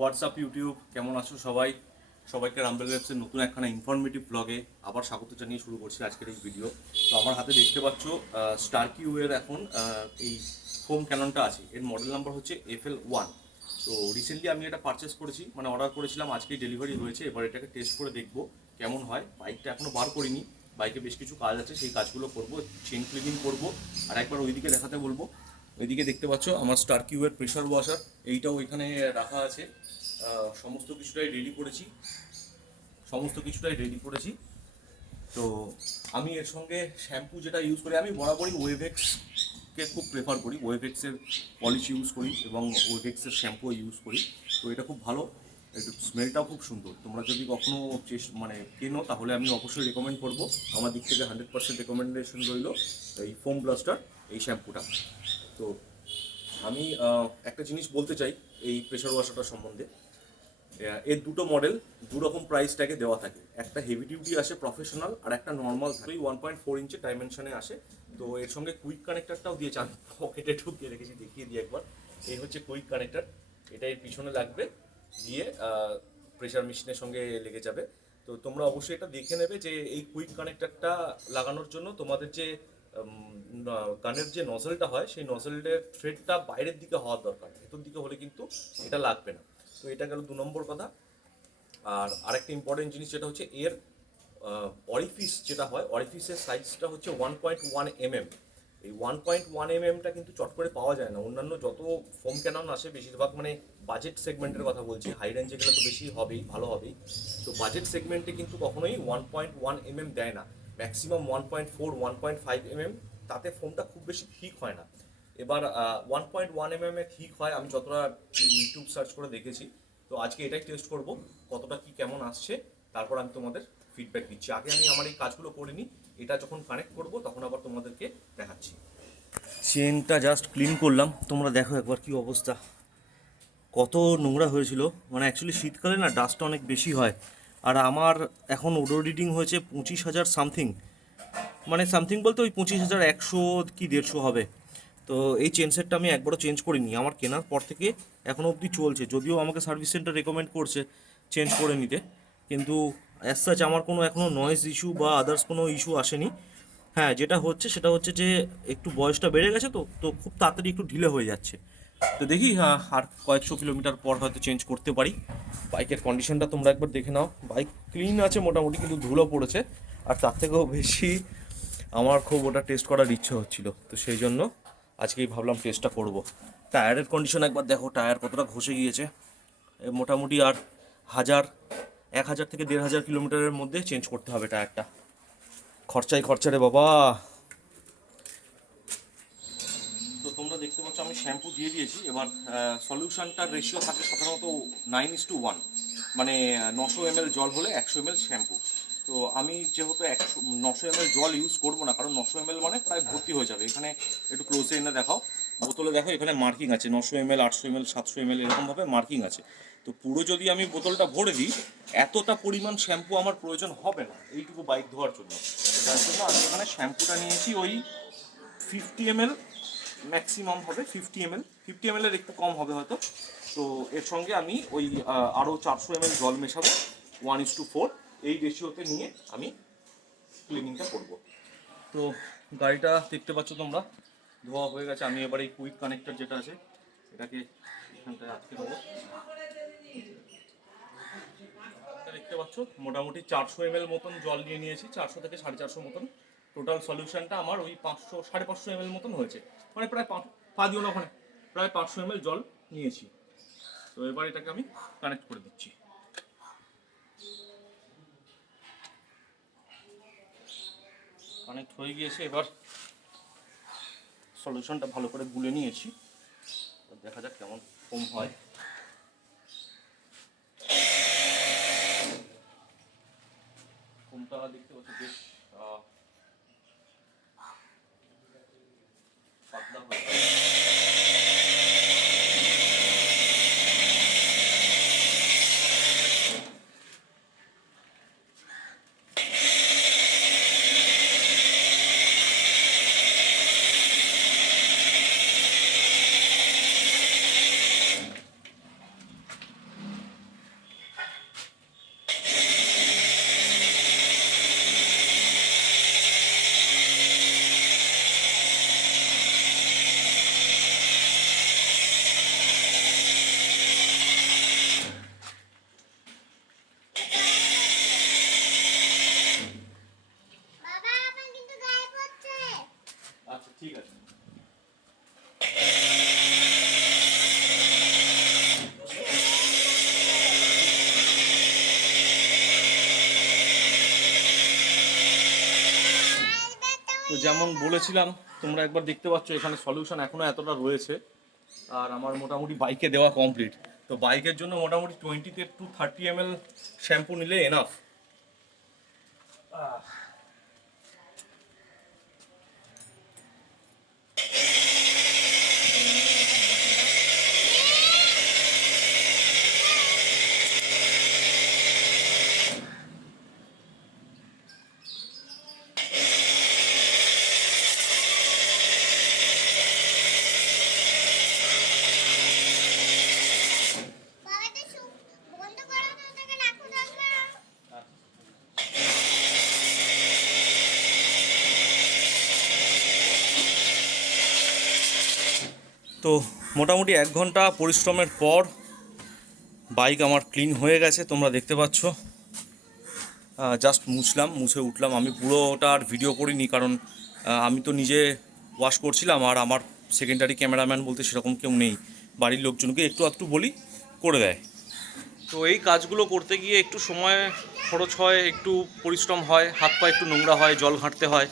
WhatsApp YouTube কেমন আছো সবাই? সবাইকে রামবেল ওয়েবসের নতুন একখানা ইনফরমেটিভ ব্লগে আবার স্বাগত জানিয়ে শুরু করছি আজকের এই ভিডিও। তো আমার হাতে দেখতে পাচ্ছ স্টারকিউ এর এখন এই ফোম ক্যাননটা আছে। এর মডেল নাম্বার হচ্ছে FL1। তো রিসেন্টলি আমি এটা পারচেস করেছি, মানে অর্ডার করেছিলাম, আজকেই ডেলিভারি হয়েছে। এবার এটাকে টেস্ট করে দেখবো কেমন হয়। বাইকটা এখনও বার করিনি, বাইকে বেশ কিছু কাজ আছে, সেই কাজগুলো করবো, চেন ক্লিনিং করবো। আর একবার ওইদিকে দেখাতে বলবো। ওইদিকে দেখতে পাচ্ছ আমার স্টারকিউয়ের প্রেশার ওয়াশার, এইটাও এখানে রাখা আছে। সমস্ত কিছুটাই রেডি করেছি। তো আমি এর সঙ্গে শ্যাম্পু যেটা ইউজ করি, আমি বরাবরই ওয়েভেক্সকে খুব প্রেফার করি। ওয়েভেক্সের পলিশ ইউজ করি এবং ওয়েভেক্সের শ্যাম্পুও ইউজ করি। তো এটা খুব ভালো, একটু স্মেলটাও খুব সুন্দর। তোমরা যদি কখনো কেনো তাহলে আমি অবশ্যই রেকমেন্ড করবো। আমার দিক থেকে 100% রেকমেন্ডেশন রইল এই ফোম ব্লাস্টার, এই শ্যাম্পুটা। তো আমি একটা জিনিস বলতে চাই এই প্রেশার ওয়াশারটার সম্বন্ধে। এর দুটো মডেল, দুরকম প্রাইস ট্যাগে দেওয়া থাকে। একটা হেভি ডিউটি আসে প্রফেশনাল, আর একটা নর্মাল থাকে। 1.4 ইঞ্চের ডাইমেনশনে আসে। তো এর সঙ্গে কুইক কানেক্টারটাও দিয়েছে, আমি পকেটে ঢুকিয়ে রেখেছি, দেখিয়ে দিই একবার। এই হচ্ছে কুইক কানেক্টার, এটা এর পিছনে লাগবে, দিয়ে প্রেশার মেশিনের সঙ্গে লেগে যাবে। তো তোমরা অবশ্যই এটা দেখে নেবে যে এই কুইক কানেক্টারটা লাগানোর জন্য তোমাদের যে গানের যে নজলটা হয়, সেই নজলের থ্রেডটা বাইরের দিকে হওয়ার দরকার, ভেতর দিকে হলে কিন্তু এটা লাগবে না। তো এটা গেল 2 নম্বর কথা। আর আরেকটা ইম্পর্টেন্ট জিনিস যেটা হচ্ছে এর অরিফিস যেটা হয়, অরিফিসের সাইজটা হচ্ছে 1.1 mm। এই 1.1 mmটা কিন্তু চট করে পাওয়া যায় না। অন্যান্য যত ফোম ক্যানন আসে বেশিরভাগ, মানে বাজেট সেগমেন্টের কথা বলছি, হাই রেঞ্জে গেলে তো বেশি হবেই, ভালো হবেই। তো বাজেট সেগমেন্টে কিন্তু কখনোই 1.1 mm দেয় না, ম্যাক্সিমাম 1.4 1.5 mm। তাতে ফোমটা খুব বেশি ঠিক হয় না। এবার 1.1 mm এ ঠিক হয়, আমি যতটা ইউটিউব সার্চ করে দেখেছি। তো আজকে এটাই টেস্ট করব কতটা কি কেমন আসছে, তারপর আমি তোমাদের ফিডব্যাক দিচ্ছি। আগে আমি আমার এই কাজগুলো করে নিই, এটা যখন কানেক্ট করব তখন আবার তোমাদেরকে দেখাচ্ছি। চেনটা জাস্ট ক্লিন করলাম, তোমরা দেখো একবার কি অবস্থা, কত নোংরা হয়েছিল। মানে অ্যাকচুয়ালি শীতকালে না ডাস্টটা অনেক বেশি হয়। আর আমার এখন ওডোর রিডিং হয়েছে 25,000 সামথিং, মানে সামথিং বলতে ওই 25,100 কি 150 হবে। তো এই চেন সেটটা আমি একবারও চেঞ্জ করিনি, আমার কেনার পর থেকে এখনও অবধি চলছে। যদিও আমাকে সার্ভিস সেন্টার রেকমেন্ড করছে চেঞ্জ করে নিতে, কিন্তু অ্যাজ সাচ আমার কোনো এখনও নয়েজ ইস্যু বা আদার্স কোনো ইস্যু আসেনি। হ্যাঁ, যেটা হচ্ছে সেটা হচ্ছে যে একটু বয়সটা বেড়ে গেছে, তো তো খুব তাড়াতাড়ি একটু ঢিলে হয়ে যাচ্ছে। তো দেখি, হ্যাঁ, আর কয়েকশো কিলোমিটার পর হয়তো চেঞ্জ করতে পারি। বাইকের কন্ডিশনটা তোমরা একবার দেখে নাও। বাইক ক্লিন আছে মোটামুটি, কিন্তু ধুলো পড়েছে। আর তার থেকেও বেশি আমার খুব ওটা টেস্ট করার ইচ্ছে হচ্ছিল, তো সেই জন্য আজকেই ভাবলাম টেস্টটা করব। টায়ারের কন্ডিশন একবার দেখো, টায়ার কতটা ঘষে গিয়েছে। মোটামুটি আর 1,000 থেকে 1,500 কিলোমিটারের মধ্যে চেঞ্জ করতে হবে টায়ারটা। খরচাই খরচা রে বাবা। তো তোমরা দেখতে পাচ্ছ আমি শ্যাম্পু দিয়ে দিয়েছি। এবার সলিউশনটার রেশিও থাকে সাধারণত 9:1, মানে 900 ml জল হলে 100 ml শ্যাম্পু। তো আমি যেহেতু 900 ml জল ইউজ করবো না, কারণ 900 ml মানে প্রায় ভর্তি হয়ে যাবে। এখানে একটু ক্লোজে এনে দেখাও, বোতলে দেখো এখানে মার্কিং আছে 900 ml, 800 ml, 700 ml এরকমভাবে মার্কিং আছে। তো পুরো যদি আমি বোতলটা ভরে দিই, এতটা পরিমাণ শ্যাম্পু আমার প্রয়োজন হবে না এইটুকু বাইক ধোয়ার জন্য। তো যার জন্য আমি এখানে শ্যাম্পুটা নিয়েছি ওই 50 ml, ম্যাক্সিমাম হবে 50 ml। 50 ml এর একটু কম হবে হয়তো। তো এর সঙ্গে আমি ওই আরও 400 ml জল মেশাবো, 1:4, এই রেশিওতে নিয়ে আমি ক্লিনিংটা করব। তো গাড়িটা দেখতে পাচ্ছ তোমরা ধোয়া হয়ে গেছে। আমি এবার এই কুইক কানেক্টর যেটা আছে এটাকে এখানটায় আটকে দেবো। দেখতে পাচ্ছ মোটামুটি 400 ml মতন জল নিয়ে নিয়েছি, 400 থেকে 450 মতন। টোটাল সলিউশনটা আমার ওই 500 550 ml মতন হয়েছে, মানে প্রায় পা দিও না ওখানে, প্রায় 500 ml জল নিয়েছি। তো এবার এটাকে আমি কানেক্ট করে দিচ্ছি। কানেক্ট হয়ে গিয়েছে। এবার সলিউশনটা ভালো করে গুলে নিয়েছি, দেখা যাক কেমন কম হয়। কমটা দেখতে পাচ্ছি বেশ পাতলা হয়ে। যেমন বলেছিলাম তোমরা একবার দেখতে পাচ্ছ এখানে সলিউশন এখনও এতটা রয়েছে। আর আমার মোটামুটি বাইকে দেওয়া কমপ্লিট। তো বাইকের জন্য মোটামুটি 20 to 30 ml শ্যাম্পু নিলে এনাফ। তো মোটামুটি 1 ঘন্টা পরিশ্রমের পর বাইক আমার ক্লিন হয়ে গেছে, তোমরা দেখতে পাচ্ছ। জাস্ট মুছে উঠলাম। আমি পুরোটা আর ভিডিও করিনি, কারণ আমি তো নিজে ওয়াশ করছিলাম, আর আমার সেকেন্ডারি ক্যামেরাম্যান বলতে সেরকম কেউ নেই। বাড়ির লোকজনকে একটু বলি করে দেয়। তো এই কাজগুলো করতে গিয়ে একটু সময় খরচ হয়, একটু পরিশ্রম হয়, হাত পা একটু নোংরা হয়, জল ঘাঁটতে হয়,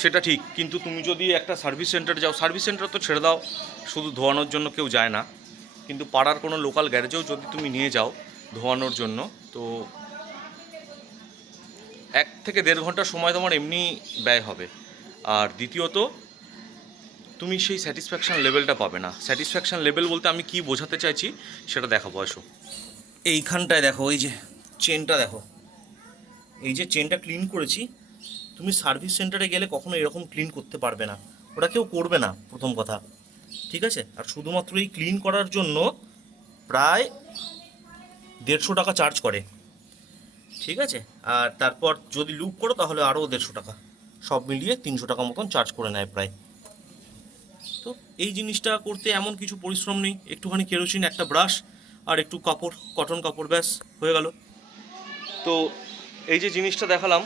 সেটা ঠিক। কিন্তু তুমি যদি একটা সার্ভিস সেন্টার যাও, সার্ভিস সেন্টার তো ছেড়ে দাও, শুধু ধোয়ানোর জন্য কেউ যায় না, কিন্তু পাড়ার কোনো লোকাল গ্যারেজেও যদি তুমি নিয়ে যাও ধোয়ানোর জন্য, তো 1 থেকে 1.5 ঘন্টা সময় তোমার এমনি ব্যয় হবে। আর দ্বিতীয়ত তুমি সেই স্যাটিসফ্যাকশান লেভেলটা পাবে না। স্যাটিসফ্যাকশান লেভেল বলতে আমি কি বোঝাতে চাইছি সেটা দেখাবো। আসো এইখানটায় দেখো, এই যে চেনটা দেখো, এই যে চেনটা ক্লিন করেছি, তুমি সার্ভিস সেন্টারে গেলে কখনো এরকম ক্লিন করতে পারবে না, ওটা কেউ করবে না, প্রথম কথা, ঠিক আছে। আর শুধুমাত্র এই ক্লিন করার জন্য প্রায় 150 টাকা চার্জ করে, ঠিক আছে। আর তারপর যদি লুপ করো তাহলে আরও 150 টাকা, সব মিলিয়ে 300 টাকা মতন চার্জ করে নেয় প্রায়। তো এই জিনিসটা করতে এমন কিছু পরিশ্রম নেই, একটুখানি কেরোসিন, একটা ব্রাশ আর একটু কাপড়, কটন কাপড়, ব্যাস হয়ে গেল। তো এই যে জিনিসটা দেখালাম,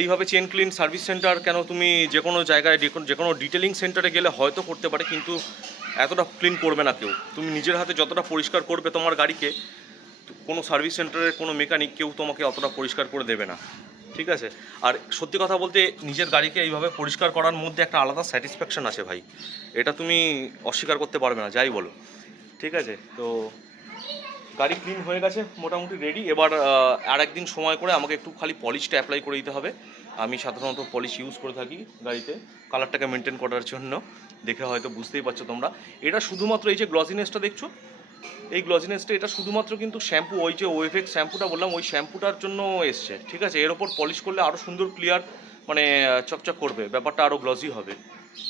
এইভাবে চেন ক্লিন সার্ভিস সেন্টার কেন, তুমি যে কোনো জায়গায় যে কোনো ডিটেলিং সেন্টারে গেলে হয়তো করতে পারে, কিন্তু এতটা ক্লিন করবে না কেউ। তুমি নিজের হাতে যতটা পরিষ্কার করবে তোমার গাড়িকে, কোনো সার্ভিস সেন্টারের কোনো মেকানিক কেউ তোমাকে অতটা পরিষ্কার করে দেবে না, ঠিক আছে। আর সত্যি কথা বলতে নিজের গাড়িকে এইভাবে পরিষ্কার করার মধ্যে একটা আলাদা স্যাটিসফ্যাকশান আছে ভাই, এটা তুমি অস্বীকার করতে পারবে না, যাই বলো, ঠিক আছে। তো গাড়ি ক্লিন হয়ে গেছে, মোটামুটি রেডি। এবার আর একদিন সময় করে আমাকে একটু খালি পলিশটা অ্যাপ্লাই করে দিতে হবে। আমি সাধারণত পলিশ ইউজ করে থাকি গাড়িতে কালারটাকে মেনটেন করার জন্য, দেখে হয়তো বুঝতেই পারছো তোমরা। এটা শুধুমাত্র এই যে গ্লসিনেসটা দেখছো, এই গ্লসিনেসটা এটা শুধুমাত্র কিন্তু শ্যাম্পু, ওই যে ওয়েভেক্স শ্যাম্পুটা বললাম, ওই শ্যাম্পুটার জন্য এসছে, ঠিক আছে। এর ওপর পলিশ করলে আরও সুন্দর ক্লিয়ার, মানে চকচক করবে, ব্যাপারটা আরও গ্লসি হবে,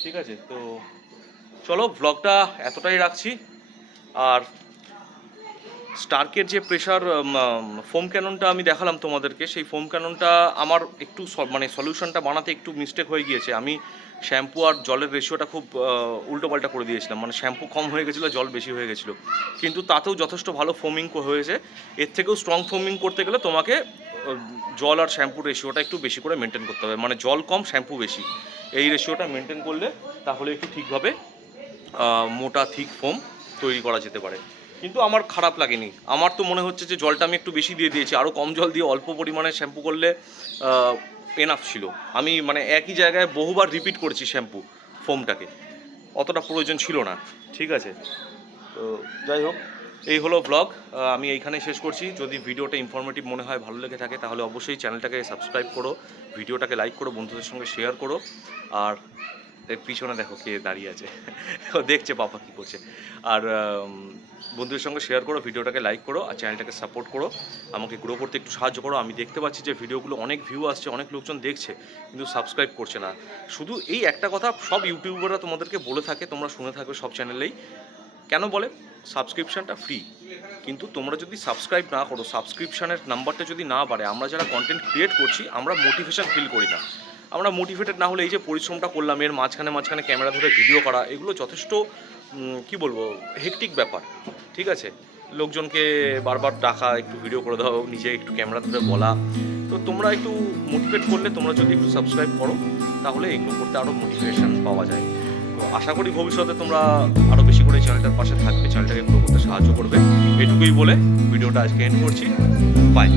ঠিক আছে। তো চলো ব্লগটা এতটাই রাখছি। আর স্টার্কের যে প্রেশার ফোম ক্যাননটা আমি দেখালাম তোমাদেরকে, সেই ফোম ক্যাননটা আমার একটু মানে সলিউশনটা বানাতে একটু মিস্টেক হয়ে গিয়েছে। আমি শ্যাম্পু আর জলের রেশিওটা খুব উল্টোপাল্টা করে দিয়েছিলাম, মানে শ্যাম্পু কম হয়ে গেছিলো, জল বেশি হয়ে গেছিলো, কিন্তু তাতেও যথেষ্ট ভালো ফোমিং হয়েছে। এর থেকেও স্ট্রং ফোমিং করতে গেলে তোমাকে জল আর শ্যাম্পুর রেশিওটা একটু বেশি করে মেনটেন করতে হবে, মানে জল কম শ্যাম্পু বেশি, এই রেশিওটা মেনটেন করলে তাহলে একটু ঠিকভাবে মোটা থিক ফোম তৈরি করা যেতে পারে। কিন্তু আমার খারাপ লাগেনি, আমার তো মনে হচ্ছে যে জলটা আমি একটু বেশি দিয়ে দিয়েছি, আরও কম জল দিয়ে অল্প পরিমাণে শ্যাম্পু করলে এনাফ ছিল। আমি মানে একই জায়গায় বহুবার রিপিট করেছি শ্যাম্পু ফোমটাকে, অতটা প্রয়োজন ছিল না, ঠিক আছে। তো যাই হোক, এই হলো ব্লগ, আমি এইখানে শেষ করছি। যদি ভিডিওটা ইনফরমেটিভ মনে হয়, ভালো লেগে থাকে, তাহলে অবশ্যই চ্যানেলটাকে সাবস্ক্রাইব করো, ভিডিওটাকে লাইক করো, বন্ধুদের সঙ্গে শেয়ার করো। আর এর পিছনে দেখো কে দাঁড়িয়ে আছে, দেখছে পাপা কী করছে। আর বন্ধুদের সঙ্গে শেয়ার করো, ভিডিওটাকে লাইক করো, আর চ্যানেলটাকে সাপোর্ট করো, আমাকে গ্রো করতে একটু সাহায্য করো। আমি দেখতে পাচ্ছি যে ভিডিওগুলো অনেক ভিউ আসছে, অনেক লোকজন দেখছে, কিন্তু সাবস্ক্রাইব করছে না। শুধু এই একটা কথা সব ইউটিউবাররা তোমাদেরকে বলে থাকে, তোমরা শুনে থাকবে সব চ্যানেলেই, কেন বলে সাবস্ক্রিপশানটা ফ্রি, কিন্তু তোমরা যদি সাবস্ক্রাইব না করো, সাবস্ক্রিপশানের নাম্বারটা যদি না বাড়ে, আমরা যারা কন্টেন্ট ক্রিয়েট করছি আমরা মোটিভেশন ফিল করি না। আমরা মোটিভেটেড না হলে এই যে পরিশ্রমটা করলাম, এর মাঝখানে ক্যামেরা ধরে ভিডিও করা, এগুলো যথেষ্ট কি বলবো হেকটিক ব্যাপার, ঠিক আছে। লোকজনকে বারবার ডাকা, একটু ভিডিও করে দাও, নিজে একটু ক্যামেরা ধরে বলা। তো তোমরা একটু মোটিভেট করলে, তোমরা যদি একটু সাবস্ক্রাইব করো, তাহলে এগুলো করতে আরও মোটিভেশন পাওয়া যায়। তো আশা করি ভবিষ্যতে তোমরা আরও বেশি করে চ্যানেলটার পাশে থাকবে, চ্যানেলটাকে গ্রো করতে সাহায্য করবে। এটুকুই বলে ভিডিওটা আজকে এন্ড করছি। বাই।